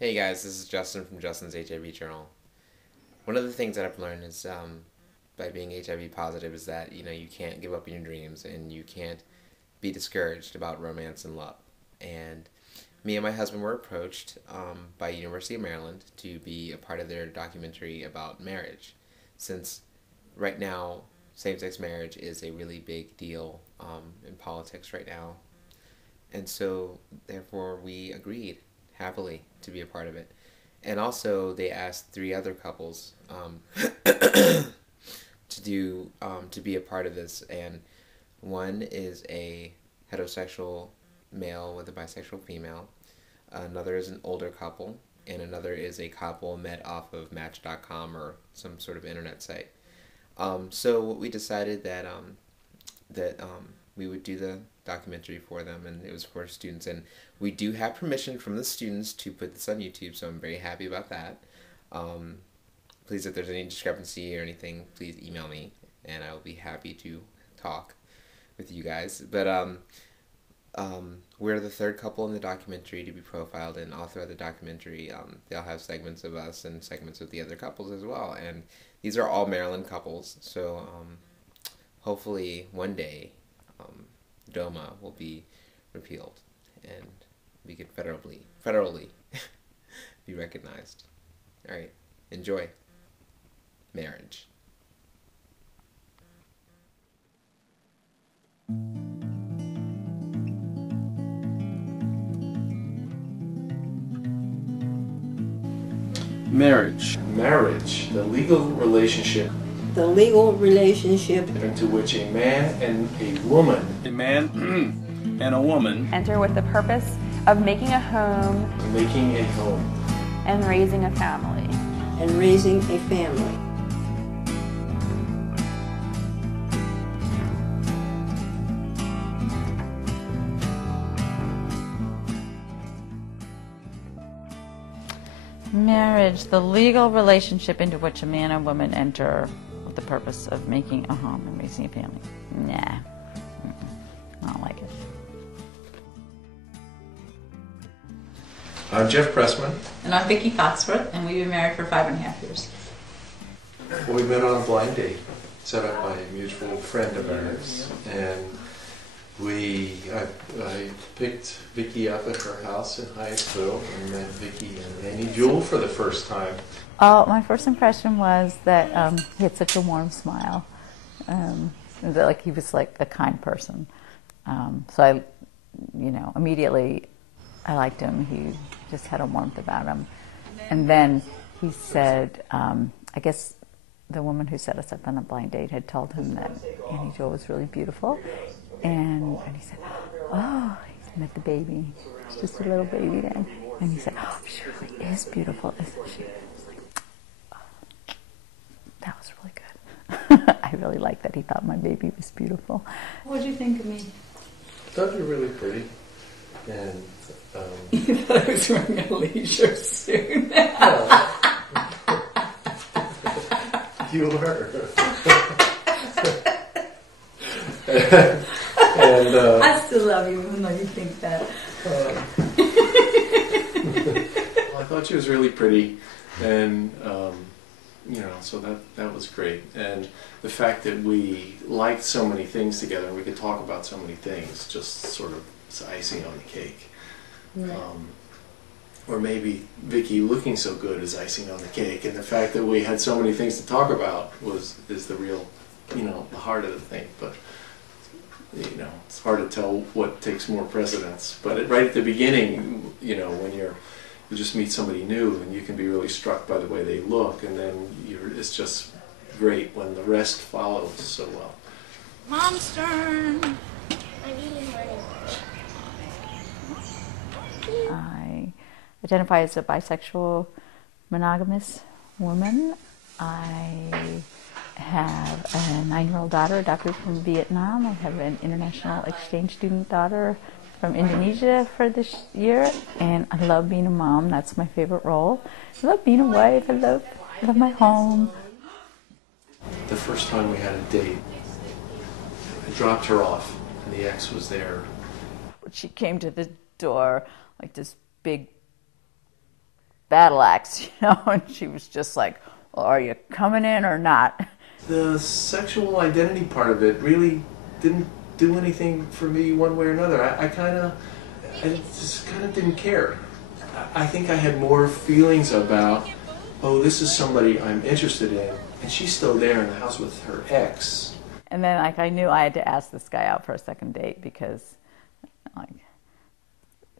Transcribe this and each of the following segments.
Hey guys, this is Justin from Justin's HIV Journal. One of the things that I've learned is by being HIV positive is that you can't give up on your dreams and you can't be discouraged about romance and love. And me and my husband were approached by University of Maryland to be a part of their documentary about marriage, since right now same-sex marriage is a really big deal in politics right now. And so therefore we agreed happily to be a part of it. And also, they asked three other couples to be a part of this. And one is a heterosexual male with a bisexual female. Another is an older couple, and another is a couple met off of Match.com or some sort of internet site. So we decided that we would do the documentary for them, and it was for students, and we do have permission from the students to put this on YouTube, so I'm very happy about that. Please, if there's any discrepancy or anything, please email me, and I will be happy to talk with you guys. But we're the third couple in the documentary to be profiled, and all throughout the documentary, they'll have segments of us and segments of the other couples as well, and these are all Maryland couples, so hopefully one day DOMA will be repealed and we can federally be recognized. Alright, enjoy. Marriage. Marriage. Marriage, the legal relationship. The legal relationship Into which a man and a woman. A man and a woman. Enter with the purpose of making a home. Making a home. And raising a family. and raising a family. Marriage, the legal relationship into which a man and woman enter with the purpose of making a home and raising a family. Nah, I don't like it. I'm Jeff Pressman. And I'm Vicki Foxworth, and we've been married for 5.5 years. We met on a blind date set up by a mutual friend of ours, and I picked Vicki up at her house in Hyattsville and met Vicki and Annie Jewell for the first time. Oh, my first impression was that he had such a warm smile. That, like, he was like a kind person. So I, immediately I liked him. He just had a warmth about him. And then he said, I guess the woman who set us up on a blind date had told him that Annie Jewell was really beautiful. And he said, oh, he met the baby. It's just a little baby then. And he said, oh, she really is beautiful, isn't she? I was like, oh, that was really good. I really liked that he thought my baby was beautiful. What did you think of me? I thought you were really pretty. And You thought I was wearing a leisure suit. you were. And I still love you, even though you think that. I thought she was really pretty, and so that was great. And the fact that we liked so many things together, and we could talk about so many things, just sort of was icing on the cake. Right. Or maybe Vicki looking so good is icing on the cake, and the fact that we had so many things to talk about is the real, the heart of the thing. But it's hard to tell what takes more precedence. But right at the beginning, when you just meet somebody new, and you can be really struck by the way they look, and then it's just great when the rest follows so well. Mom's turn. I identify as a bisexual, monogamous woman. I have a 9-year-old daughter adopted from Vietnam. I have an international exchange student daughter from Indonesia for this year, and I love being a mom. That's my favorite role. I love being a wife. I love my home. The first time we had a date, I dropped her off, and the ex was there. She came to the door like this big battle axe, and she was just like, well, are you coming in or not? The sexual identity part of it really didn't do anything for me one way or another. I just kind of didn't care. I think I had more feelings about, oh, this is somebody I'm interested in, and she's still there in the house with her ex. And then I knew I had to ask this guy out for a second date because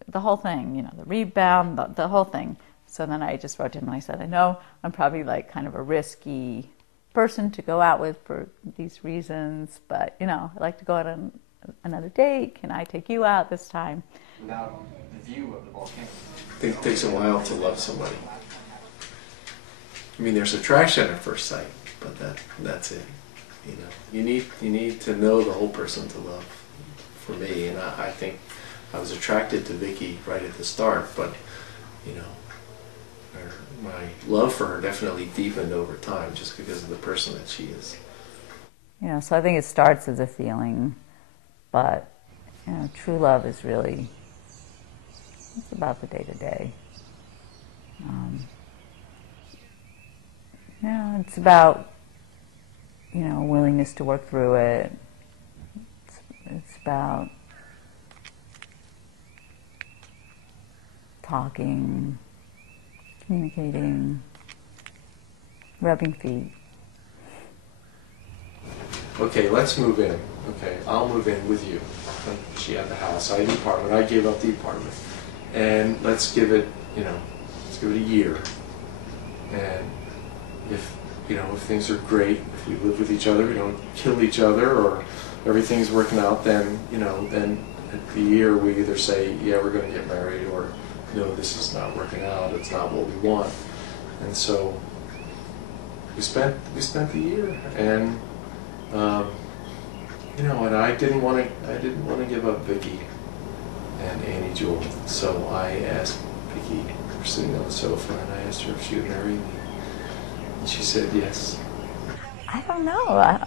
the whole thing, the rebound, the whole thing. So then I just wrote to him and I said, I know I'm probably kind of a risky person to go out with for these reasons, but I'd like to go on another date. Can I take you out this time? Now, the view of the volcano. I think it takes a while to love somebody. I mean, there's attraction at first sight, but that's it. You need to know the whole person to love. For me, and I think I was attracted to Vicky right at the start, but my love for her definitely deepened over time just because of the person that she is. So I think it starts as a feeling, but true love is really, it's about the day-to-day. It's about willingness to work through it. It's about talking, communicating, rubbing feet. Okay, let's move in. Okay, I'll move in with you. She had the house, I had the apartment, I gave up the apartment. And let's give it, a year. And if things are great, if we live with each other, we don't kill each other, or everything's working out, then, then at the year we either say, yeah, we're going to get married, or no, this is not working out, it's not what we want. And so we spent the year, and and I didn't want to give up Vicky and Annie Jewel, so I asked Vicky, we're sitting on the sofa, and I asked her if she would marry me, and she said yes. I don't know. I'm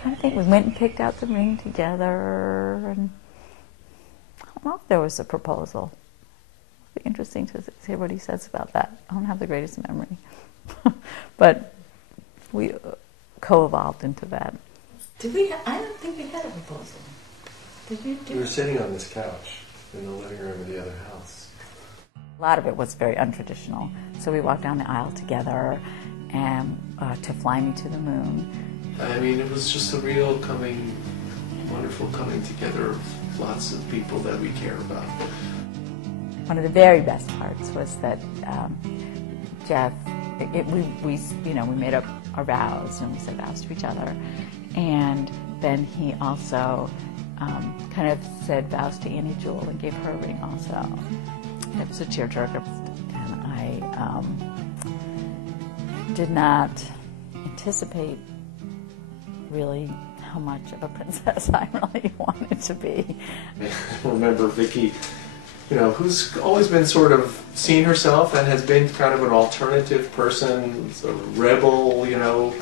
trying to think. We went and picked out the ring together, and I don't know if there was a proposal. It'd be interesting to hear what he says about that. I don't have the greatest memory, but we co-evolved into that. Did we? I don't think we had a proposal. Did we? We were sitting on this couch in the living room of the other house. A lot of it was very untraditional. So we walked down the aisle together, and to Fly Me to the Moon. I mean, it was just a real wonderful coming together of lots of people that we care about. One of the very best parts was that Jeff, we made up our vows, and we said vows to each other, and then he also kind of said vows to Annie Jewel and gave her a ring also. It was a tearjerker, and I did not anticipate really how much of a princess I really wanted to be. I remember Vicky, who's always been sort of seen herself and has been kind of an alternative person, a rebel,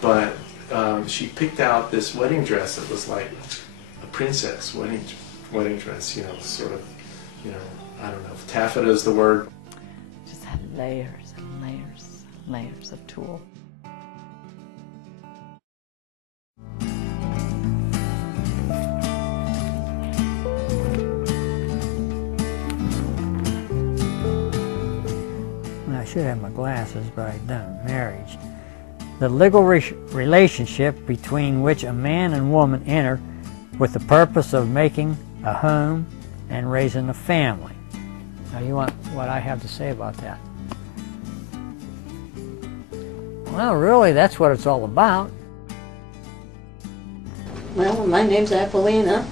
but she picked out this wedding dress that was like a princess wedding dress, sort of, I don't know if taffeta is the word. Just had layers and layers and layers of tulle. I should have my glasses, but I don't. Marriage. The legal relationship between which a man and woman enter with the purpose of making a home and raising a family. Now you want what I have to say about that? Well, really, that's what it's all about. Well, my name's Aquilina,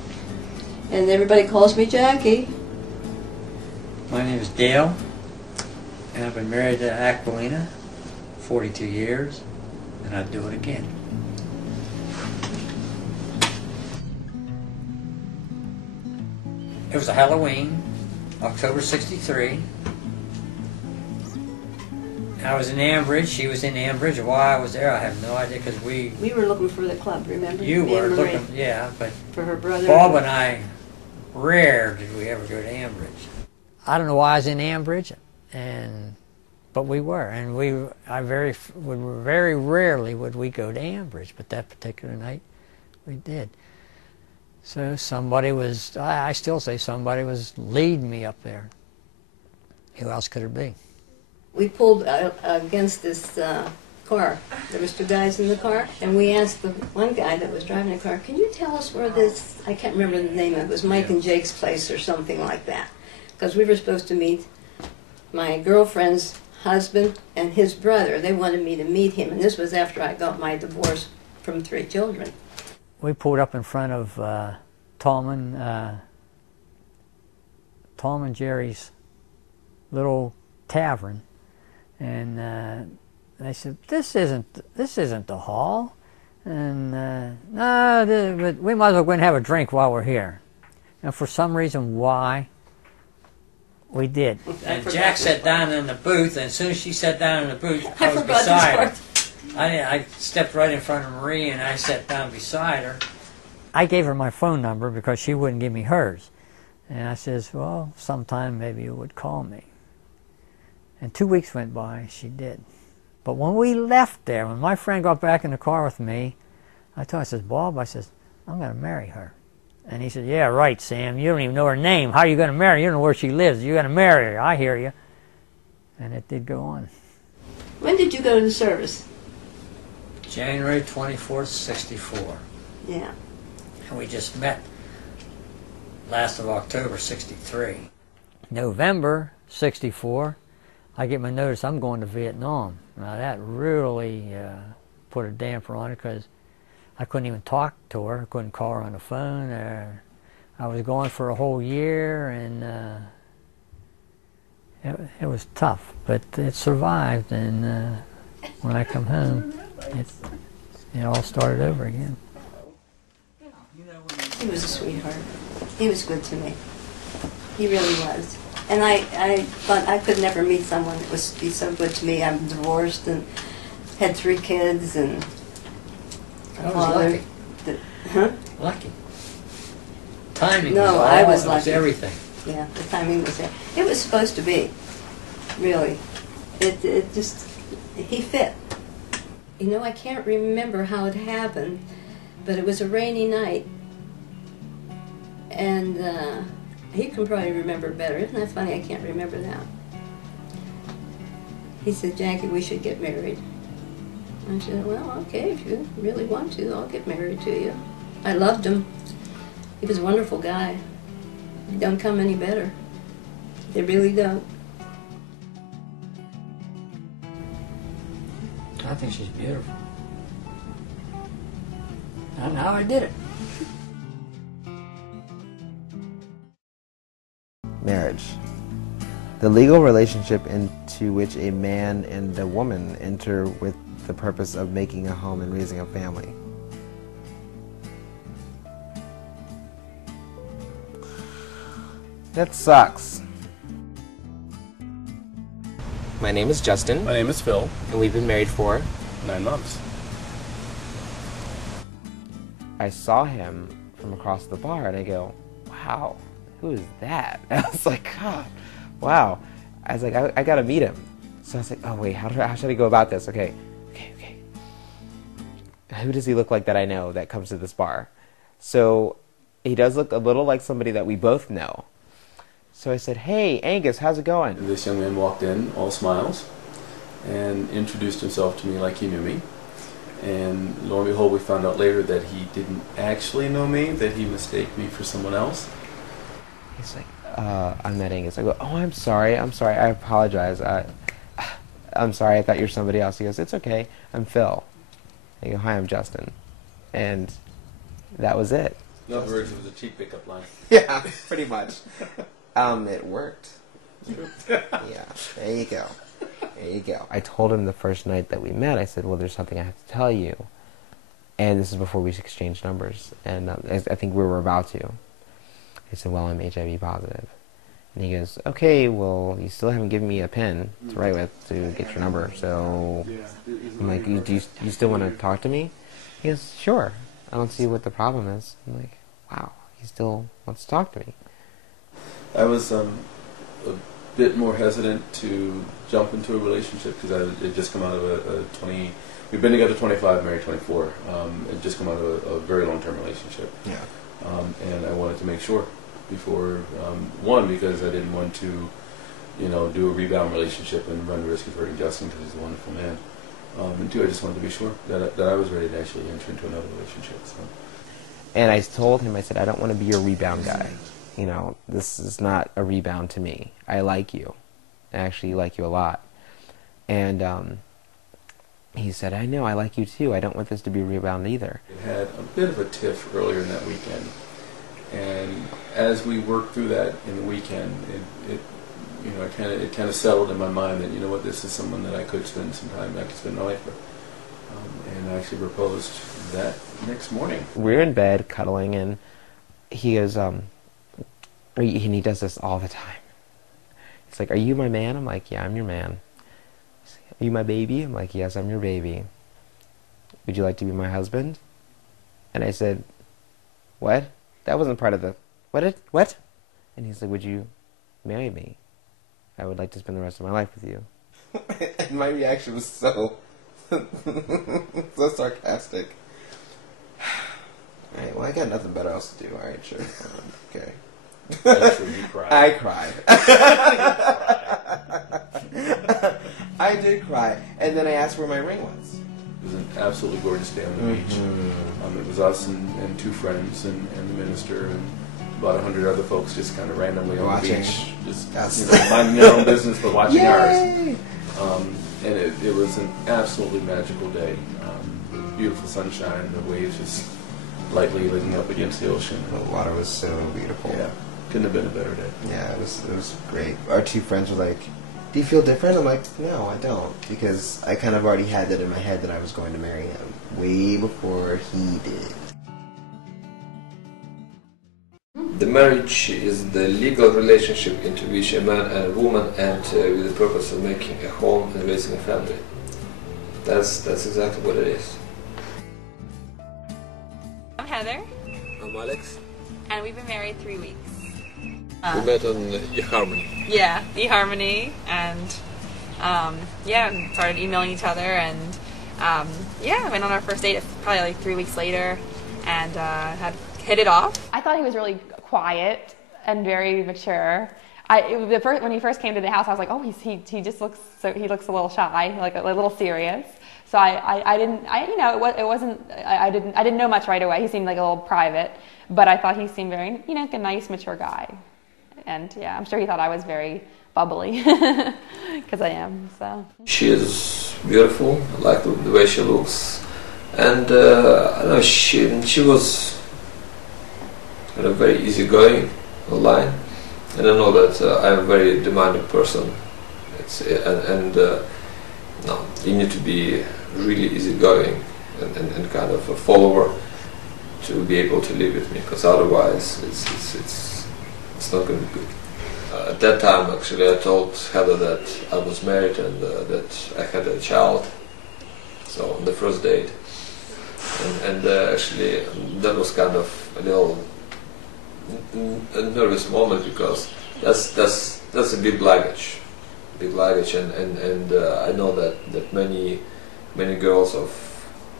and everybody calls me Jackie. My name is Dale, and I've been married to Aquilina 42 years, and I'd do it again. It was a Halloween, October '63. I was in Ambridge, she was in Ambridge. Why I was there, I have no idea, because we were looking for the club, remember? You Me were and Marie. looking, yeah, but For her brother. Bob and I, rare did we ever go to Ambridge. I don't know why I was in Ambridge, and But we were, and very rarely would we go to Ambridge, but that particular night we did. So somebody was, I still say somebody was leading me up there. Who else could it be? We pulled against this car. There was two guys in the car, and we asked the one guy that was driving the car, can you tell us where this, I can't remember the name of it, was Mike and Jake's place or something like that. Because we were supposed to meet my girlfriend's husband and his brother. They wanted me to meet him, and this was after I got my divorce from 3 children. We pulled up in front of Tallman Jerry's little tavern, and they said, "This isn't the hall," and no, but we might as well go and have a drink while we're here. And for some reason, why? We did. And Jack sat down in the booth, and as soon as she sat down in the booth, I was beside her. I stepped right in front of Marie, and I sat down beside her. I gave her my phone number because she wouldn't give me hers. And I says, well, sometime maybe you would call me. And 2 weeks went by, she did. But when we left there, when my friend got back in the car with me, I told him, I says, Bob, I says, I'm going to marry her. And he said, yeah, right, Sam. You don't even know her name. How are you going to marry her? You don't know where she lives. You're going to marry her. I hear you. And it did go on. When did you go to the service? January 24th, 64. Yeah. And we just met last of October, 63. November, 64, I get my notice I'm going to Vietnam. Now that really put a damper on it because I couldn't even talk to her. I couldn't call her on the phone. I was gone for a whole year, and it was tough, but it survived. And when I come home, it all started over again. He was a sweetheart. He was good to me. He really was. And I thought I could never meet someone that would be so good to me. I'm divorced and had 3 kids and I was lucky. Huh? Lucky. Timing No, was I was lucky. everything. Yeah, the timing was there. It was supposed to be, really. It just, he fit. You know, I can't remember how it happened, but it was a rainy night. And he can probably remember better. Isn't that funny? I can't remember that. He said, Jackie, we should get married. I said, well, okay, if you really want to, I'll get married to you. I loved him. He was a wonderful guy. He don't come any better. They really don't. I think she's beautiful. And now I did it. Marriage. The legal relationship into which a man and a woman enter with the purpose of making a home and raising a family. That sucks. My name is Justin. My name is Phil. And we've been married for 9 months. I saw him from across the bar and I go, wow, who is that? I was like, God, wow. I was like, I gotta meet him. So I was like, oh wait, how should I go about this? Okay. Who does he look like that I know that comes to this bar? So he does look a little like somebody that we both know. So I said, hey, Angus, how's it going? This young man walked in, all smiles, and introduced himself to me like he knew me. And lo and behold, we found out later that he didn't actually know me, that he mistook me for someone else. He's like, I'm not Angus. I go, oh, I'm sorry, I apologize. I'm sorry, I thought you were somebody else. He goes, it's okay, I'm Phil. I go, hi, I'm Justin. And that was it. In other words, it was a cheap pickup line. Yeah, pretty much. It worked. Yeah, there you go. There you go. I told him the first night that we met, I said, well, there's something I have to tell you. And this is before we exchanged numbers. And I think we were about to. I said, well, I'm HIV positive. And he goes, okay, well, you still haven't given me a pen to write with to get your number. So I'm like, do you still want to talk to me? He goes, sure. I don't see what the problem is. I'm like, wow, he still wants to talk to me. I was bit more hesitant to jump into a relationship because I had just come out of a 20. We've been together 25, married 24. Had just come out of a very long-term relationship. Yeah. And I wanted to make sure before one, because I didn't want to, do a rebound relationship and run the risk of hurting Justin because he's a wonderful man. And two, I just wanted to be sure that I was ready to actually enter into another relationship. So. And I told him, I said, I don't want to be your rebound guy. This is not a rebound to me. I like you. I actually like you a lot. And he said, I know, I like you too. I don't want this to be a rebound either. It had a bit of a tiff earlier in that weekend. And as we worked through that in the weekend, it kind of settled in my mind that, this is someone that I could spend some time, I could spend my life with. And I actually proposed that next morning. We're in bed cuddling, and he goes, and he does this all the time. It's like, are you my man? I'm like, yeah, I'm your man. Are you my baby? I'm like, yes, I'm your baby. Would you like to be my husband? And I said, what? That wasn't part of the, what? And he's like, would you marry me? I would like to spend the rest of my life with you. And my reaction was so sarcastic. Alright, well, I got nothing better else to do. Alright, sure. Okay. Sure you cried. I cried. I did cry. And then I asked where my ring was. It was an absolutely gorgeous day on the beach. It was us and two friends and the minister and about 100 other folks just kind of randomly on the beach. Just minding their own business but watching ours. And it was an absolutely magical day. Beautiful sunshine, the waves just lightly licking up against the ocean. The water was so beautiful. Yeah, couldn't have been a better day. Yeah, it was great. Our two friends were like, do you feel different? I'm like, no, I don't. Because I kind of already had that in my head that I was going to marry him way before he did. The marriage is the legal relationship into which a man and a woman enter with the purpose of making a home and raising a family. That's exactly what it is. I'm Heather. I'm Alex. And we've been married 3 weeks. We met on eHarmony. Yeah, eHarmony, and started emailing each other, and went on our first date probably like 3 weeks later, and had hit it off. I thought he was really quiet and very mature. When he first came to the house, I was like, oh, he just looks he looks a little shy, like a little serious. So I didn't know much right away. He seemed like a little private, but I thought he seemed very a nice, mature guy. And yeah, I'm sure he thought I was very bubbly because I am. So she is beautiful. I like the way she looks, and I know she was kind of very easygoing online, and I know that I'm a very demanding person. No, you need to be really easygoing and kind of a follower to be able to live with me, because otherwise it's not going to be good. At that time, actually, I told Heather that I was married and that I had a child. So on the first date, and actually that was kind of a little nervous moment, because that's a big luggage, and I know that many girls of,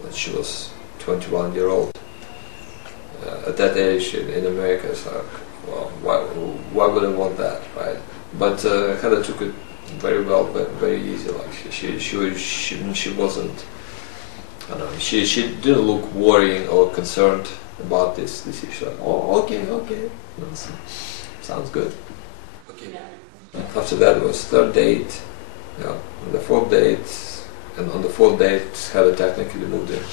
when she was 21-year-old, at that age in America, it's like, well, why would I want that, right? But Heather took it very well, very easy. Like she wasn't, I don't know, she didn't look worrying or concerned about this issue. Like, oh, okay, sounds good. Okay. After that was third date, on the fourth date, and on the fourth date, Heather technically moved in.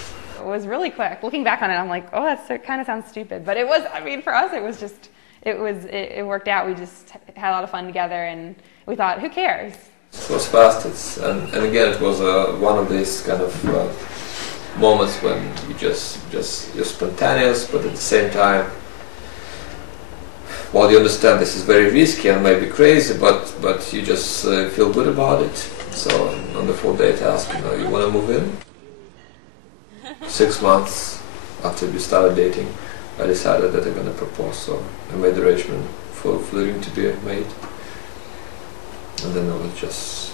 it was really quick. Looking back on it, I'm like, oh, that kind of sounds stupid, but it was. I mean, for us, it was just. It worked out. We just had a lot of fun together, and we thought, who cares? It was fast, and again, it was one of these kind of moments when you you're spontaneous, but at the same time, while you understand this is very risky and maybe crazy, but you just feel good about it. So on the fourth date, I asked, you want to move in? 6 months after we started dating, I decided that I'm going to propose, so I made the arrangement for the ring to be made. and then I was just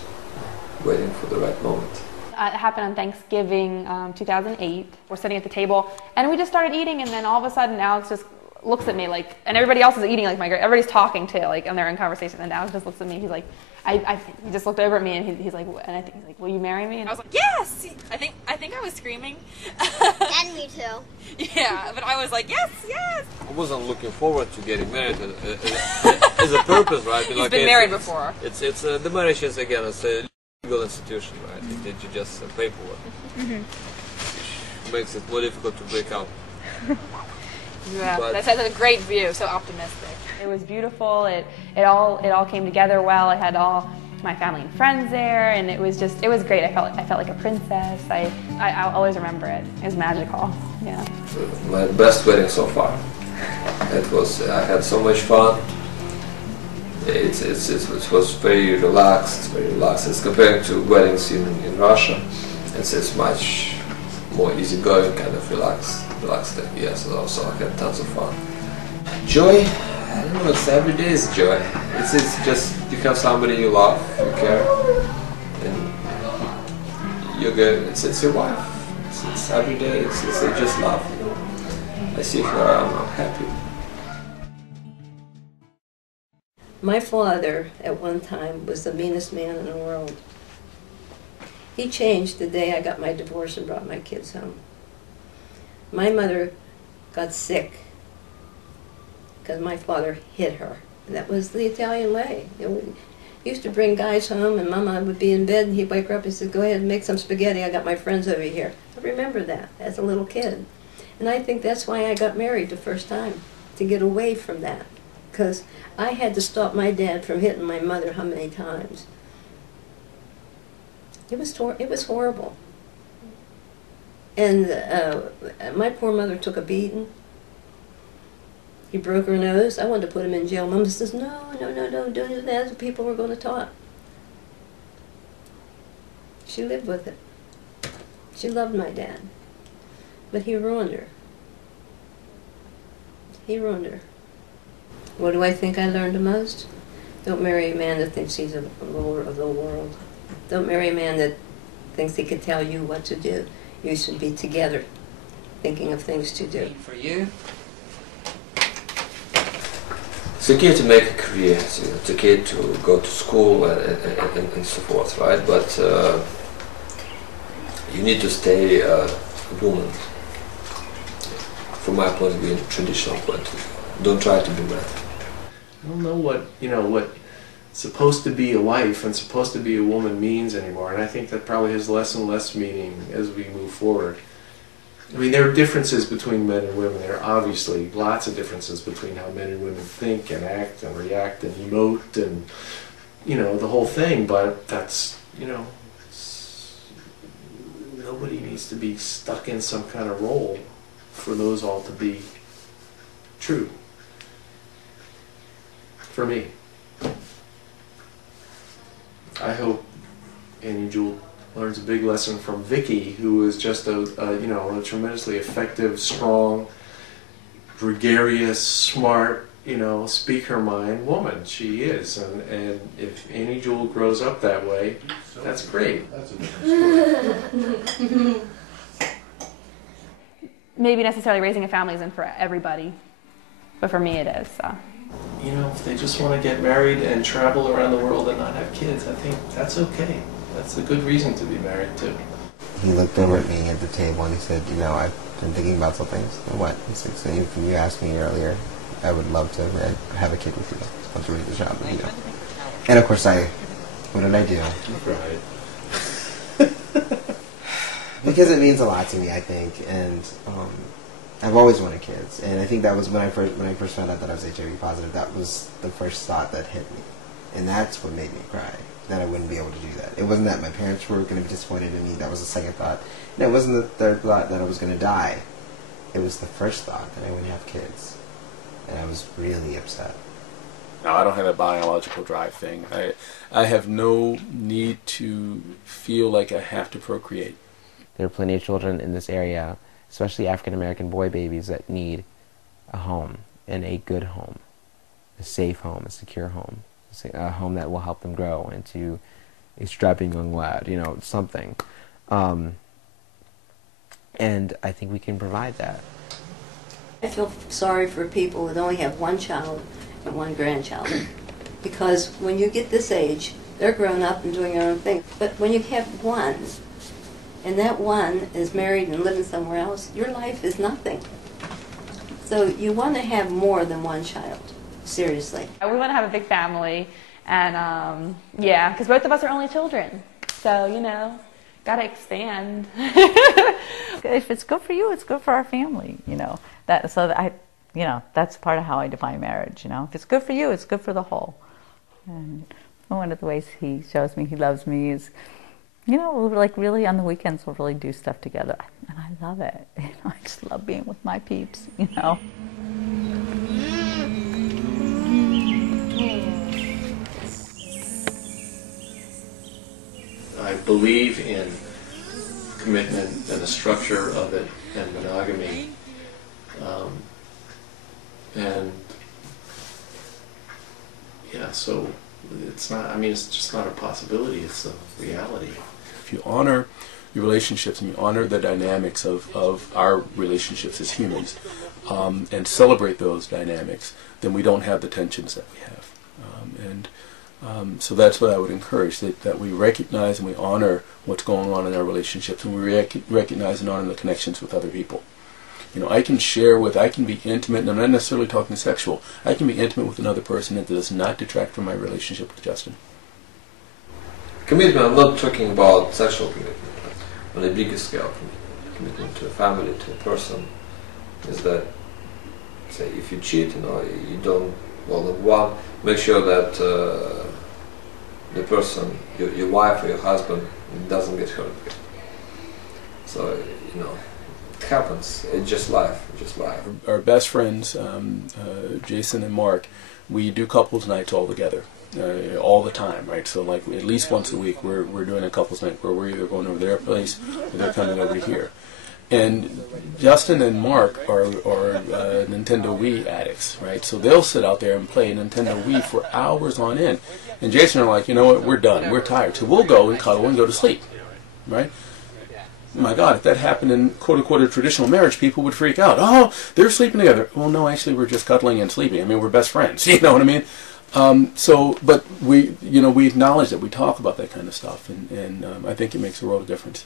waiting for the right moment. It happened on Thanksgiving 2008. We're sitting at the table, and we just started eating, and then all of a sudden Alex just looks at me like, and everybody else is eating like everybody's talking too, like, and they're in conversation, and Alex just looks at me, he's like, he just looked over at me, and he's like, and I think he's like, will you marry me? And I was like, yes! I think I was screaming. And me too. Yeah, but I was like, yes, yes! I wasn't looking forward to getting married as a purpose, right? He's like, been married before. It's the marriage is, again, it's a legal institution, right? It's just paperwork, which makes it more difficult to break up. Yeah, that has a great view, so optimistic. It was beautiful, it all came together well. I had all my family and friends there, and it was great. I felt like a princess. I'll always remember it. It was magical, yeah. My best wedding so far. I had so much fun. It was very relaxed, It's compared to weddings in Russia. It's much more easygoing, kind of relaxed thing. Yes, also I had tons of fun. Joy, I don't know. It's every day is joy. It's just you have somebody you love, you care, and you're good. It's your wife. It's every day. It's just love. You know? I see her. I'm happy. My father, at one time, was the meanest man in the world. He changed the day I got my divorce and brought my kids home. My mother got sick because my father hit her. That was the Italian way. He used to bring guys home, and Mama would be in bed, and he'd wake her up and said, go ahead and make some spaghetti. I got my friends over here. I remember that as a little kid. And I think that's why I got married the first time, to get away from that. Because I had to stop my dad from hitting my mother how many times. It was horrible. And my poor mother took a beating. He broke her nose. I wanted to put him in jail. Mom says, no, don't do that. People were going to talk. She lived with it. She loved my dad. But he ruined her. He ruined her. What do I think I learned the most? Don't marry a man that thinks he's a ruler of the world. Don't marry a man that thinks he can tell you what to do. You should be together, thinking of things to do. For you? It's okay to make a career, it's okay to go to school and so forth, right? But you need to stay a woman. From my point of view, traditional point of view. Don't try to be man. I don't know what supposed to be a wife and supposed to be a woman means anymore, and I think that probably has less and less meaning as we move forward. I mean, there are differences between men and women. There are obviously lots of differences between how men and women think and act and react and emote and, the whole thing, but that's, nobody needs to be stuck in some kind of role for those all to be true. For me. I hope Annie Jewell learns a big lesson from Vicky, who is just a tremendously effective, strong, gregarious, smart, speak her mind woman. She is, and if Annie Jewell grows up that way, that's great. That's a different story. Maybe necessarily raising a family isn't for everybody, but for me it is. So. If they just want to get married and travel around the world and not have kids, I think that's okay. That's a good reason to be married too. He looked over at me at the table and he said, I've been thinking about something. So what? He said, so you asked me earlier, I would love to have a kid with you. Love to raise a child with you. And of course what did I do? Right. Because it means a lot to me, I think, and I've always wanted kids, and I think that was when I first found out that I was HIV positive. That was the first thought that hit me, and that's what made me cry. That I wouldn't be able to do that. It wasn't that my parents were going to be disappointed in me. That was the second thought, and it wasn't the third thought that I was going to die. It was the first thought that I wouldn't have kids, and I was really upset. No, I don't have a biological drive thing. I have no need to feel like I have to procreate. There are plenty of children in this area, especially African-American boy babies, that need a home, and a good home, a safe home, a secure home. a home that will help them grow into a strapping young lad, something. And I think we can provide that. I feel sorry for people that only have one child and one grandchild. Because when you get this age, they're grown up and doing their own thing. But when you have one, and that one is married and living somewhere else, your life is nothing. So you want to have more than one child, seriously. We want to have a big family, and yeah, because both of us are only children. So, got to expand. If it's good for you, it's good for our family, That's part of how I define marriage, If it's good for you, it's good for the whole. And one of the ways he shows me he loves me is, we'll really on the weekends we'll really do stuff together, and I love it. I just love being with my peeps, I believe in commitment and the structure of it and monogamy, and yeah, so it's not, it's just not a possibility, it's a reality. If you honor your relationships and you honor the dynamics of our relationships as humans, and celebrate those dynamics, then we don't have the tensions that we have. So that's what I would encourage, that we recognize and we honor what's going on in our relationships, and we recognize and honor the connections with other people. I can be intimate, and I'm not necessarily talking sexual, I can be intimate with another person that does not detract from my relationship with Justin. Commitment, I'm not talking about sexual commitment, but on a bigger scale, commitment to a family, to a person, is that, say, if you cheat, you don't, one, make sure that the person, your wife or your husband, doesn't get hurt again. So, it happens. It's just life. Our best friends, Jason and Mark, we do couples nights all together, all the time, right? So at least once a week we're doing a couples night where we're either going over to their place or they're coming over here. And Justin and Mark are Nintendo Wii addicts, right? So they'll sit out there and play Nintendo Wii for hours on end. And Jason are like, you know what, we're done, we're tired. So we'll go and cuddle and go to sleep, right? My God, if that happened in quote-unquote a traditional marriage, people would freak out. Oh, they're sleeping together. Well, no, actually, we're just cuddling and sleeping. We're best friends. You know what I mean? But we acknowledge that, we talk about that kind of stuff, and I think it makes a world of difference.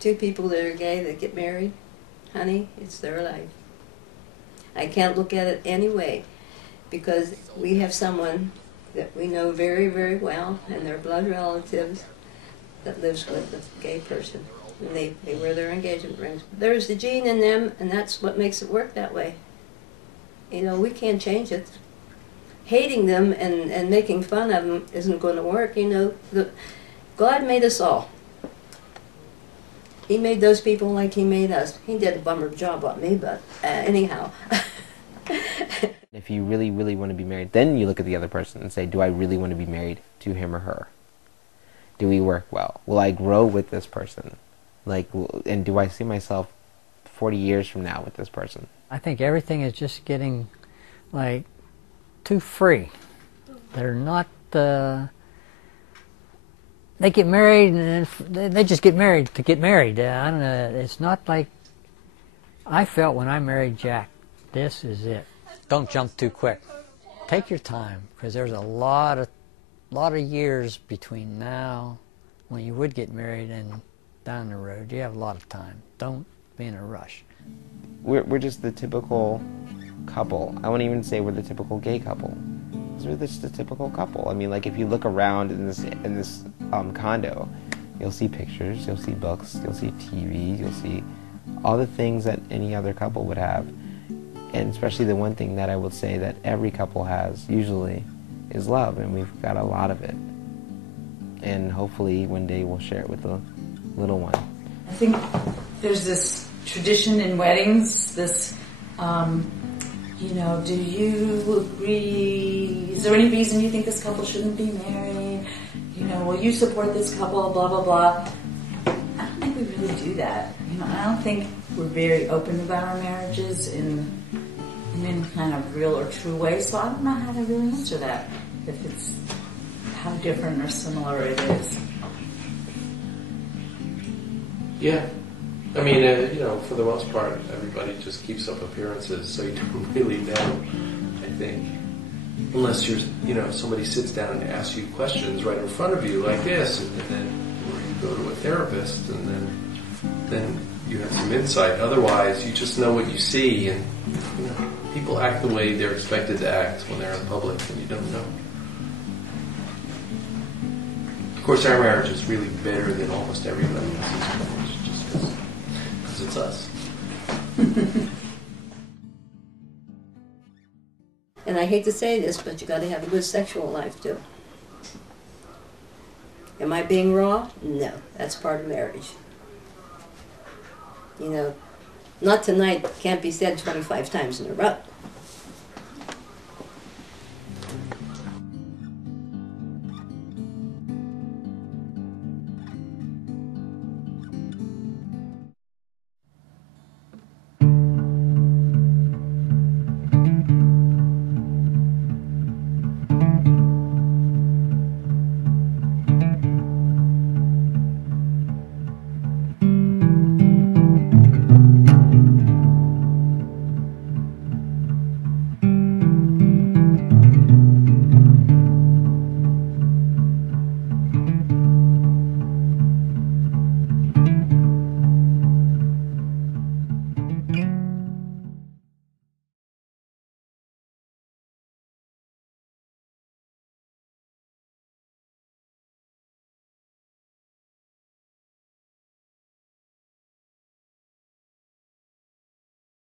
Two people that are gay that get married, honey, it's their life. I can't look at it any way, because we have someone that we know very, very well, and they're blood relatives, that lives with a gay person. And they wear their engagement rings. There's the gene in them, and that's what makes it work that way. We can't change it. Hating them and making fun of them isn't going to work. God made us all. He made those people like he made us. He did a bummer job on me, but anyhow. If you really, really want to be married, then you look at the other person and say, do I really want to be married to him or her? Do we work well? Will I grow with this person? And do I see myself 40 years from now with this person? I think everything is just getting, too free. They're not, they get married and they just get married to get married. I don't know, it's not like I felt when I married Jack. This is it. Don't jump too quick. Take your time, because there's a lot of years between now, when you would get married, and down the road. You have a lot of time. Don't be in a rush. We're just the typical couple. I wouldn't even say we're the typical gay couple. We're just the typical couple. If you look around in this condo, you'll see pictures, you'll see books, you'll see TV, you'll see all the things that any other couple would have. And especially the one thing that I would say that every couple has, usually, is love, and we've got a lot of it. And hopefully one day we'll share it with the little one. I think there's this tradition in weddings, this, do you agree, is there any reason you think this couple shouldn't be married? Will you support this couple, blah, blah, blah. I don't think we really do that. I don't think we're very open about our marriages in any kind of real or true way, so I don't know how to really answer that. if it's how different or similar it is. Yeah. I mean, you know, for the most part, everybody just keeps up appearances, so you don't really know, I think. Unless you're, you know, somebody sits down and asks you questions right in front of you like this, and then or you go to a therapist, and then you have some insight. Otherwise, you just know what you see, and you know, people act the way they're expected to act when they're in public, and you don't know. Of course, our marriage is really better than almost everybody else's marriage, just because it's us. And I hate to say this, but you got to have a good sexual life too. Am I being raw? No, that's part of marriage. You know, not tonight can't be said 25 times in a row.